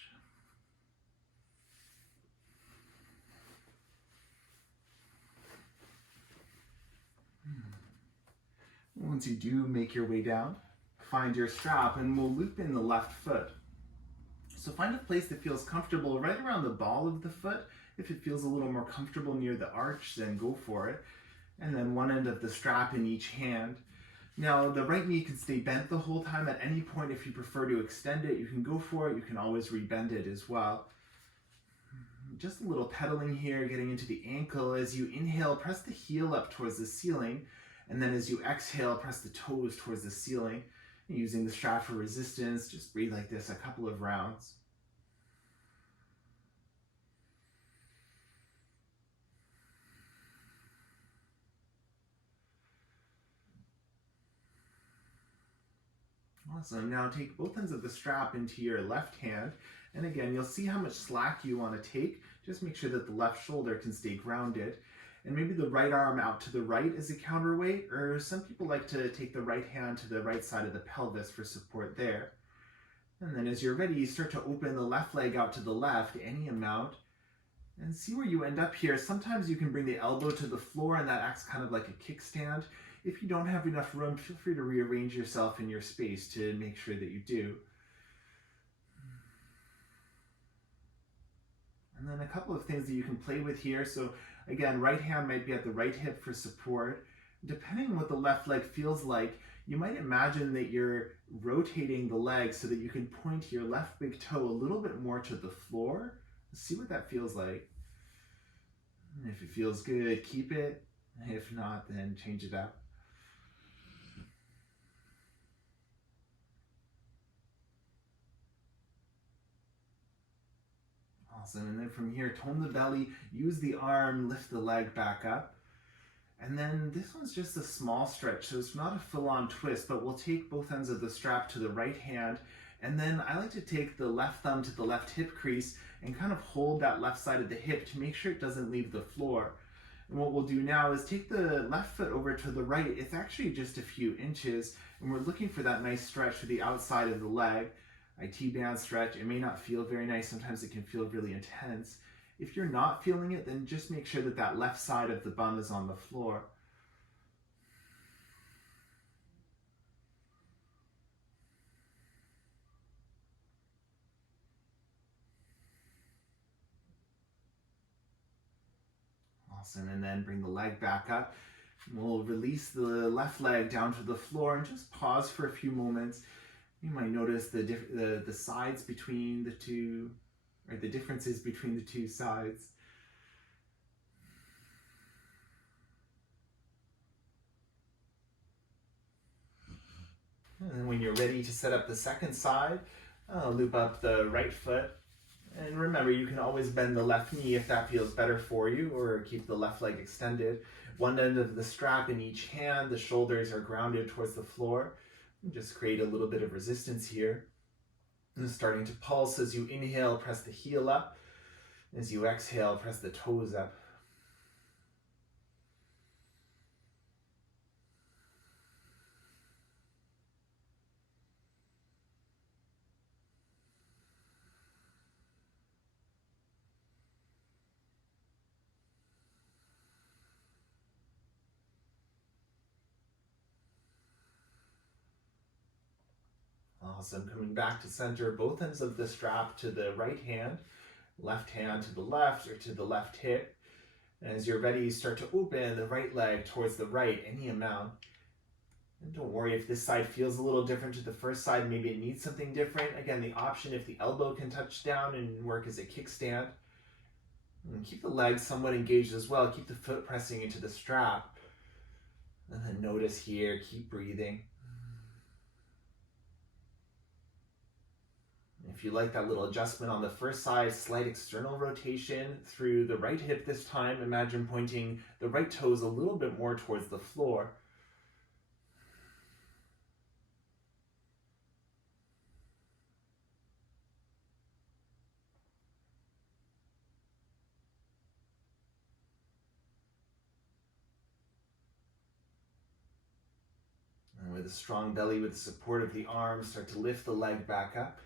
Once you do make your way down, find your strap and we'll loop in the left foot. So find a place that feels comfortable right around the ball of the foot. If it feels a little more comfortable near the arch, then go for it. And then one end of the strap in each hand. Now the right knee can stay bent the whole time. At any point, if you prefer to extend it, you can go for it. You can always rebend it as well. Just a little pedaling here, getting into the ankle. As you inhale, press the heel up towards the ceiling. And then as you exhale, press the toes towards the ceiling. Using the strap for resistance, just breathe like this a couple of rounds. Awesome. Now take both ends of the strap into your left hand. And again, you'll see how much slack you want to take. Just make sure that the left shoulder can stay grounded. And maybe the right arm out to the right as a counterweight, or some people like to take the right hand to the right side of the pelvis for support there. And then as you're ready, you start to open the left leg out to the left, any amount, and see where you end up here. Sometimes you can bring the elbow to the floor and that acts kind of like a kickstand. If you don't have enough room, feel free to rearrange yourself in your space to make sure that you do. And then a couple of things that you can play with here. So again, right hand might be at the right hip for support. Depending on what the left leg feels like, you might imagine that you're rotating the leg so that you can point your left big toe a little bit more to the floor. See what that feels like. And if it feels good, keep it. If not, then change it up. Awesome. And then from here, tone the belly, use the arm, lift the leg back up. And then this one's just a small stretch, so it's not a full-on twist, but we'll take both ends of the strap to the right hand. And then I like to take the left thumb to the left hip crease and kind of hold that left side of the hip to make sure it doesn't leave the floor. And what we'll do now is take the left foot over to the right. It's actually just a few inches, and we're looking for that nice stretch for the outside of the leg. IT band stretch. It may not feel very nice. Sometimes it can feel really intense. If you're not feeling it, then just make sure that that left side of the bum is on the floor. Awesome. And then bring the leg back up. We'll release the left leg down to the floor and just pause for a few moments. You might notice the sides between the two, or the differences between the two sides. And then when you're ready to set up the second side, loop up the right foot. And remember, you can always bend the left knee if that feels better for you, or keep the left leg extended. One end of the strap in each hand, the shoulders are grounded towards the floor. And just create a little bit of resistance here. And starting to pulse as you inhale, press the heel up. As you exhale, press the toes up. Awesome. Coming back to center, both ends of the strap to the right hand. Left hand to the left or to the left hip. And as you're ready, start to open the right leg towards the right, any amount. And don't worry if this side feels a little different to the first side, maybe it needs something different. Again, the option if the elbow can touch down and work as a kickstand. And keep the legs somewhat engaged as well. Keep the foot pressing into the strap. And then notice here, keep breathing. If you like that little adjustment on the first side, slight external rotation through the right hip this time. Imagine pointing the right toes a little bit more towards the floor. And with a strong belly, with the support of the arms, start to lift the leg back up.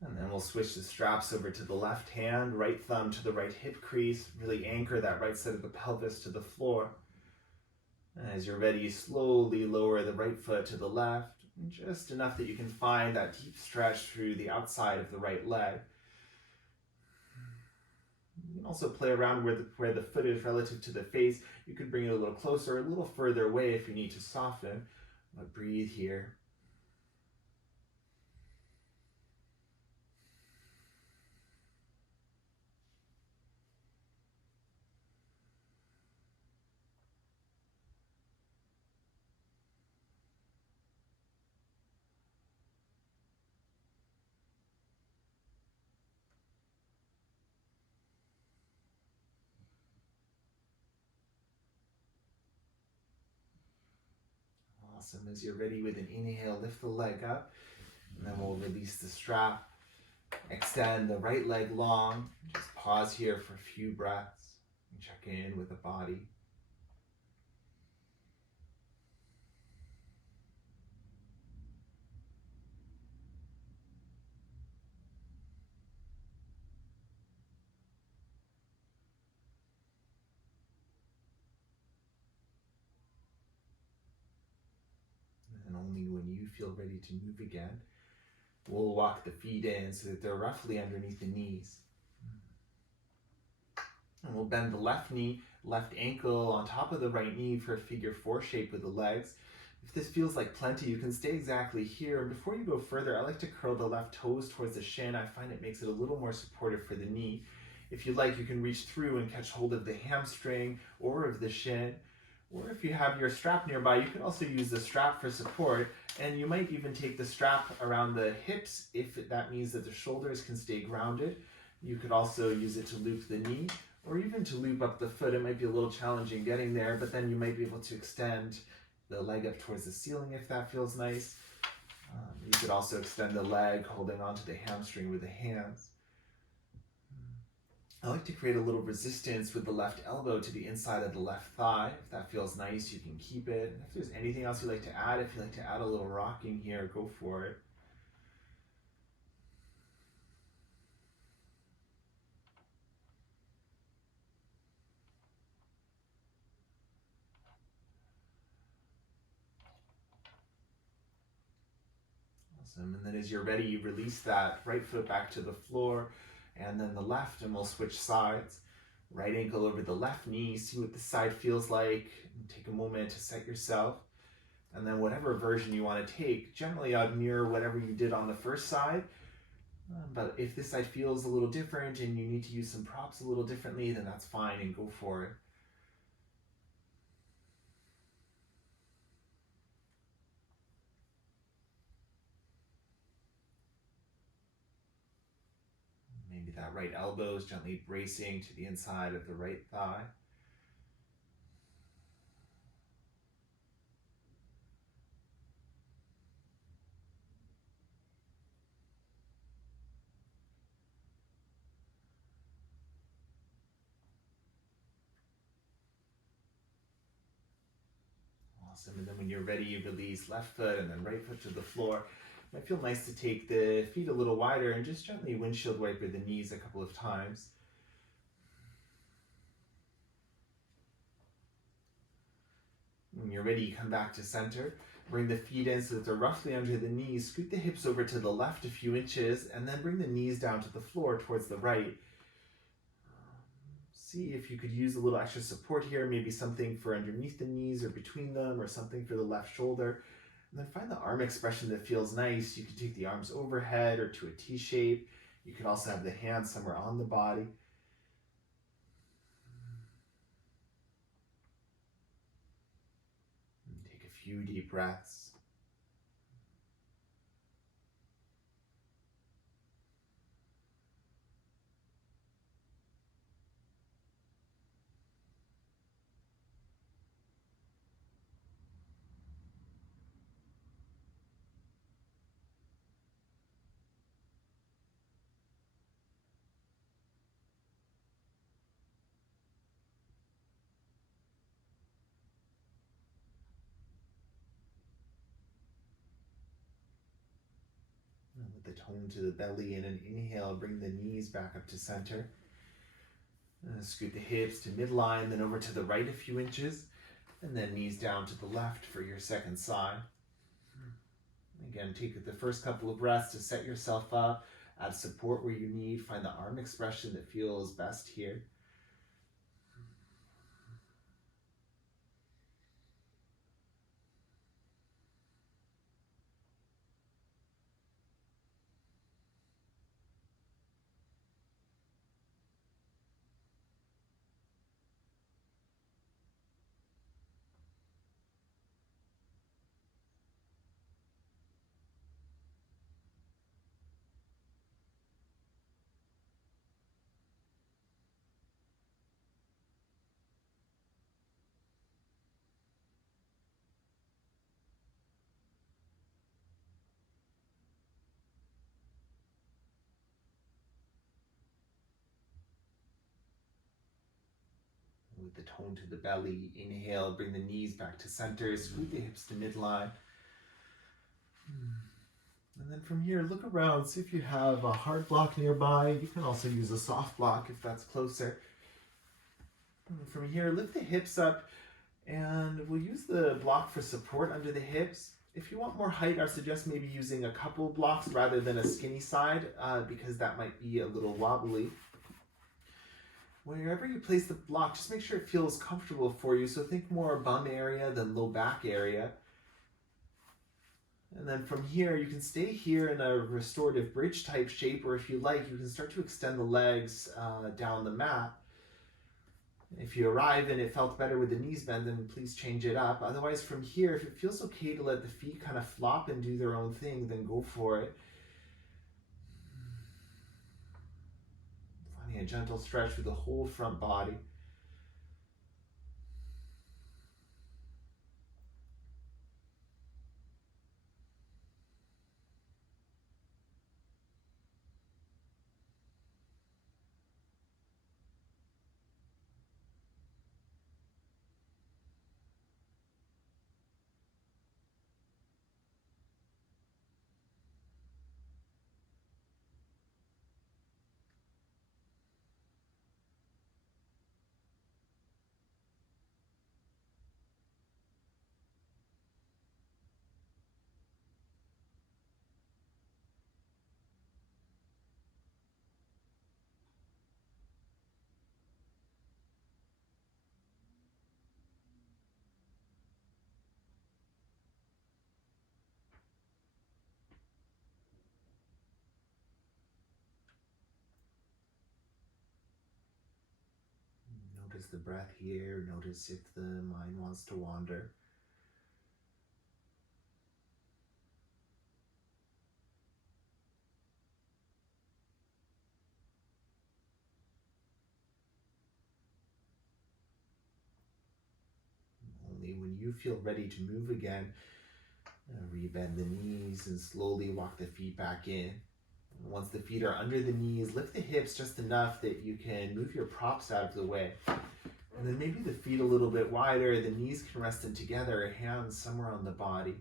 And then we'll switch the straps over to the left hand, right thumb to the right hip crease, really anchor that right side of the pelvis to the floor. And as you're ready, slowly lower the right foot to the left, just enough that you can find that deep stretch through the outside of the right leg. You can also play around where the foot is relative to the face. You could bring it a little closer, a little further away if you need to soften, but breathe here. Awesome. As you're ready with an inhale, lift the leg up, and then we'll release the strap. Extend the right leg long. Just pause here for a few breaths and check in with the body. And only when you feel ready to move again, we'll walk the feet in so that they're roughly underneath the knees. And we'll bend the left knee, left ankle on top of the right knee for a figure four shape with the legs. If this feels like plenty, you can stay exactly here. And before you go further, I like to curl the left toes towards the shin. I find it makes it a little more supportive for the knee. If you like, you can reach through and catch hold of the hamstring or of the shin. Or if you have your strap nearby, you can also use the strap for support. And you might even take the strap around the hips if that means that the shoulders can stay grounded. You could also use it to loop the knee or even to loop up the foot. It might be a little challenging getting there, but then you might be able to extend the leg up towards the ceiling if that feels nice. You could also extend the leg holding onto the hamstring with the hands. I like to create a little resistance with the left elbow to the inside of the left thigh. If that feels nice, you can keep it. If there's anything else you'd like to add, if you'd like to add a little rocking here, go for it. Awesome. And then as you're ready, you release that right foot back to the floor and then the left, and we'll switch sides. Right ankle over the left knee, see what the side feels like, and take a moment to set yourself. And then whatever version you want to take, generally I'd mirror whatever you did on the first side. But if this side feels a little different and you need to use some props a little differently, then that's fine and go for it. Maybe that right elbow is gently bracing to the inside of the right thigh. Awesome. And then when you're ready, you release left foot and then right foot to the floor. It might feel nice to take the feet a little wider and just gently windshield wiper the knees a couple of times. When you're ready, you come back to center. Bring the feet in so that they're roughly under the knees. Scoot the hips over to the left a few inches and then bring the knees down to the floor towards the right. see if you could use a little extra support here, maybe something for underneath the knees or between them, or something for the left shoulder. And then find the arm expression that feels nice. You can take the arms overhead or to a T shape. You can also have the hands somewhere on the body. And take a few deep breaths. And with the tone to the belly in an inhale, bring the knees back up to center. Scoot the hips to midline, then over to the right a few inches, and then knees down to the left for your second side. Again, take the first couple of breaths to set yourself up, add support where you need, find the arm expression that feels best here. With the tone to the belly, inhale, bring the knees back to center, scoot the hips to midline. And then from here, look around, see if you have a hard block nearby. You can also use a soft block if that's closer. And from here, lift the hips up, and we'll use the block for support under the hips. If you want more height, I suggest maybe using a couple blocks rather than a skinny side, because that might be a little wobbly. Wherever you place the block, just make sure it feels comfortable for you. So think more bum area than low back area. And then from here, you can stay here in a restorative bridge type shape, or if you like, you can start to extend the legs down the mat. If you arrive and it felt better with the knees bent, then please change it up. Otherwise, from here, if it feels okay to let the feet kind of flop and do their own thing, then go for it. Finding a gentle stretch through the whole front body. Notice the breath here. Notice if the mind wants to wander. Only when you feel ready to move again, rebend the knees and slowly walk the feet back in. Once the feet are under the knees, lift the hips just enough that you can move your props out of the way. And then maybe the feet a little bit wider, the knees can rest in together, hands somewhere on the body.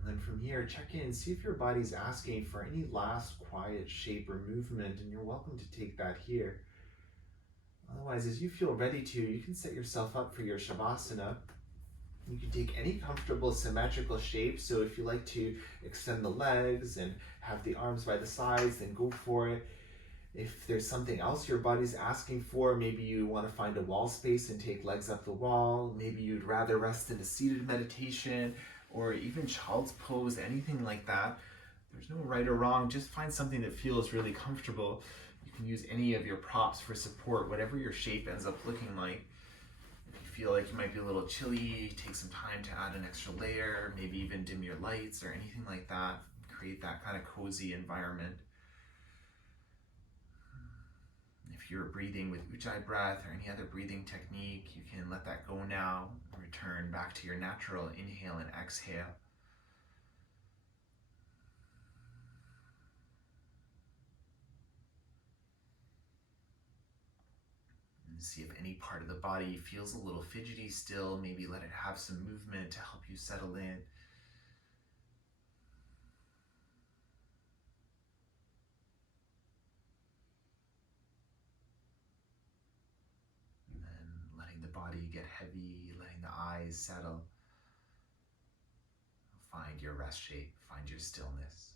And then from here, check in, see if your body's asking for any last quiet shape or movement, and you're welcome to take that here. Otherwise, as you feel ready to, you can set yourself up for your Shavasana. You can take any comfortable symmetrical shape. So if you like to extend the legs and have the arms by the sides, then go for it. If there's something else your body's asking for, maybe you want to find a wall space and take legs up the wall. Maybe you'd rather rest in a seated meditation or even child's pose, anything like that. There's no right or wrong. Just find something that feels really comfortable. You can use any of your props for support, whatever your shape ends up looking like. If you feel like you might be a little chilly, take some time to add an extra layer, maybe even dim your lights or anything like that. Create that kind of cozy environment. If you're breathing with Ujjayi breath or any other breathing technique, you can let that go now. Return back to your natural inhale and exhale. And see if any part of the body feels a little fidgety still. Maybe let it have some movement to help you settle in. And then letting the body get heavy, letting the eyes settle. Find your rest shape, find your stillness.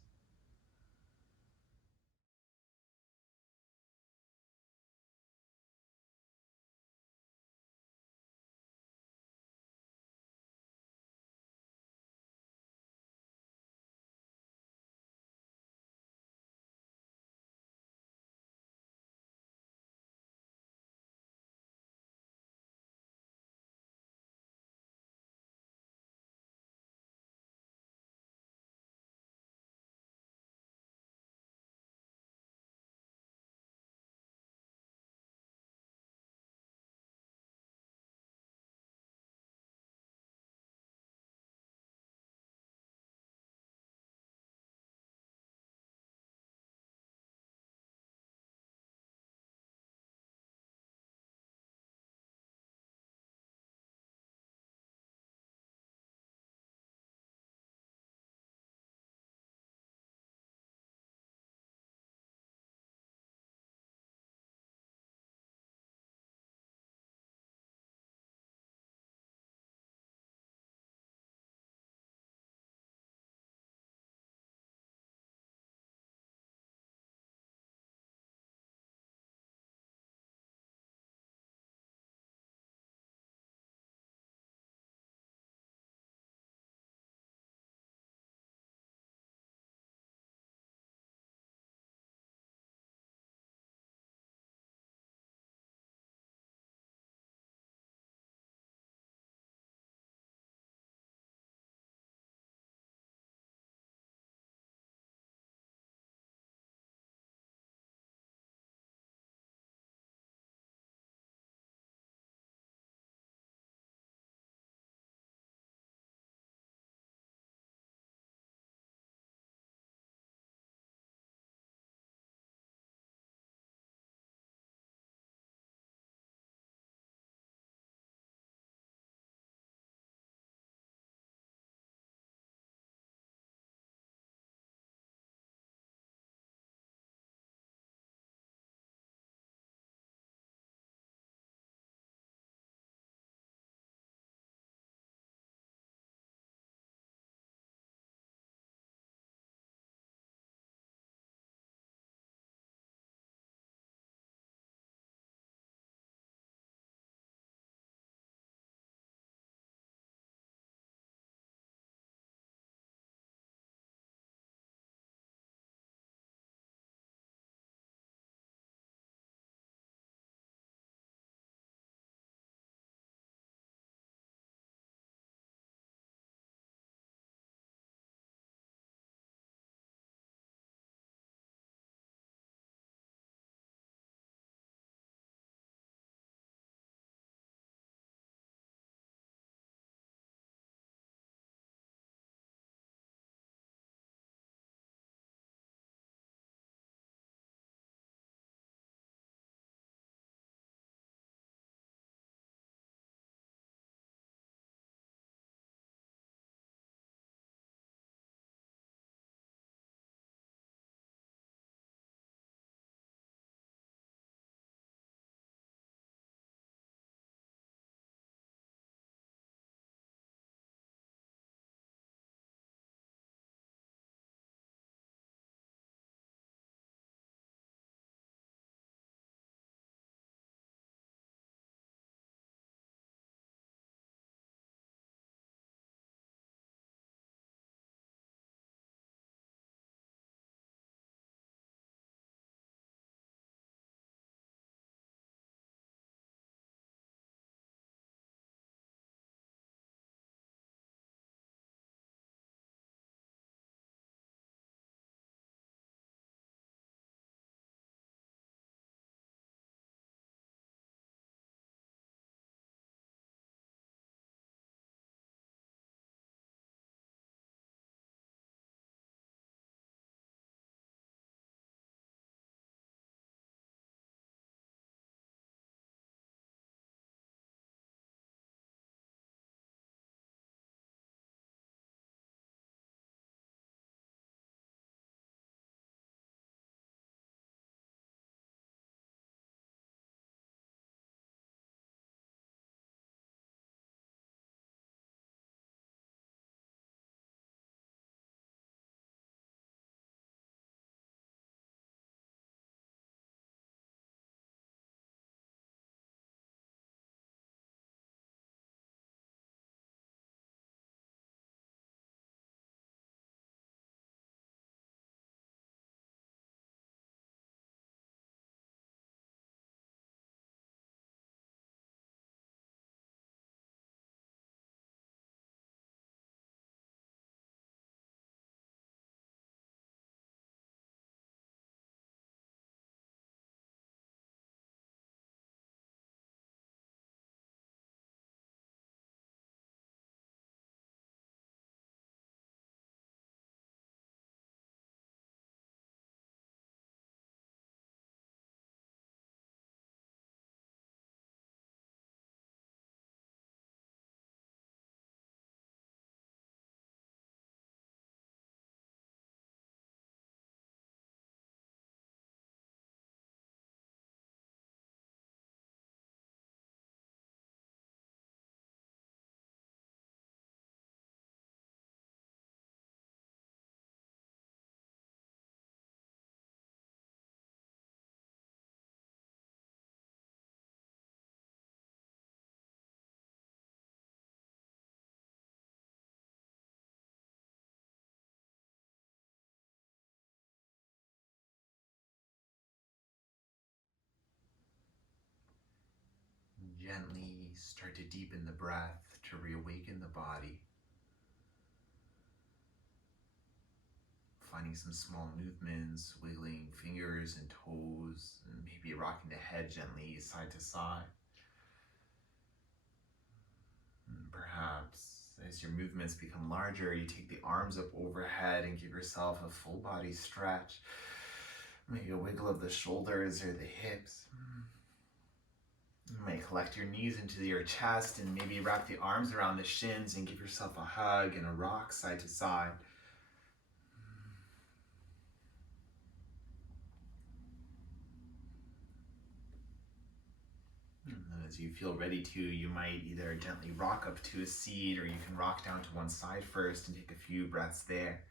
start to deepen the breath to reawaken the body. Finding some small movements, wiggling fingers and toes, and maybe rocking the head gently side to side. And perhaps as your movements become larger, you take the arms up overhead and give yourself a full body stretch. Maybe a wiggle of the shoulders or the hips. You might collect your knees into your chest and maybe wrap the arms around the shins and give yourself a hug and a rock side to side. And then as you feel ready to, you might either gently rock up to a seat, or you can rock down to one side first and take a few breaths there.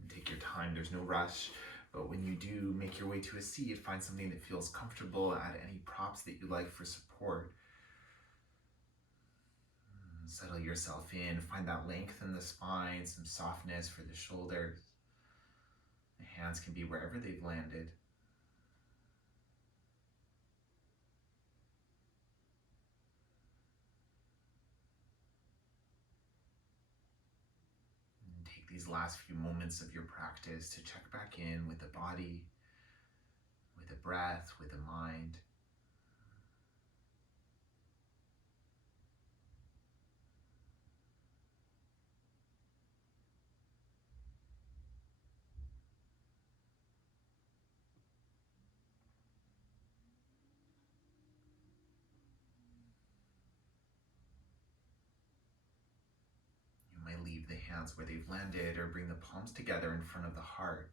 And take your time, there's no rush. But when you do make your way to a seat, find something that feels comfortable. Add any props that you like for support. Settle yourself in. Find that length in the spine, some softness for the shoulders. The hands can be wherever they've landed. Take these last few moments of your practice to check back in with the body, with the breath, with the mind. You might leave the hands where they've landed or bring the palms together in front of the heart.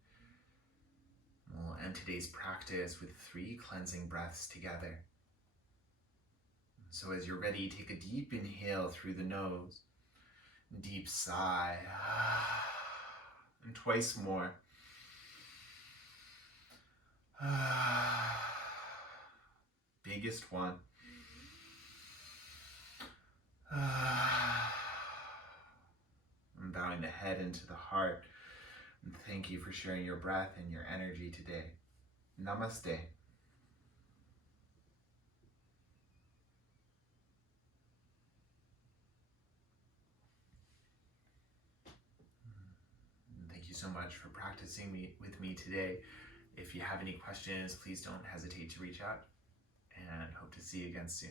We'll end today's practice with 3 cleansing breaths together. So as you're ready, take a deep inhale through the nose, deep sigh, and twice more. Biggest one. And bowing the head into the heart. And thank you for sharing your breath and your energy today. Namaste. Thank you so much for practicing with me today. If you have any questions, please don't hesitate to reach out, and hope to see you again soon.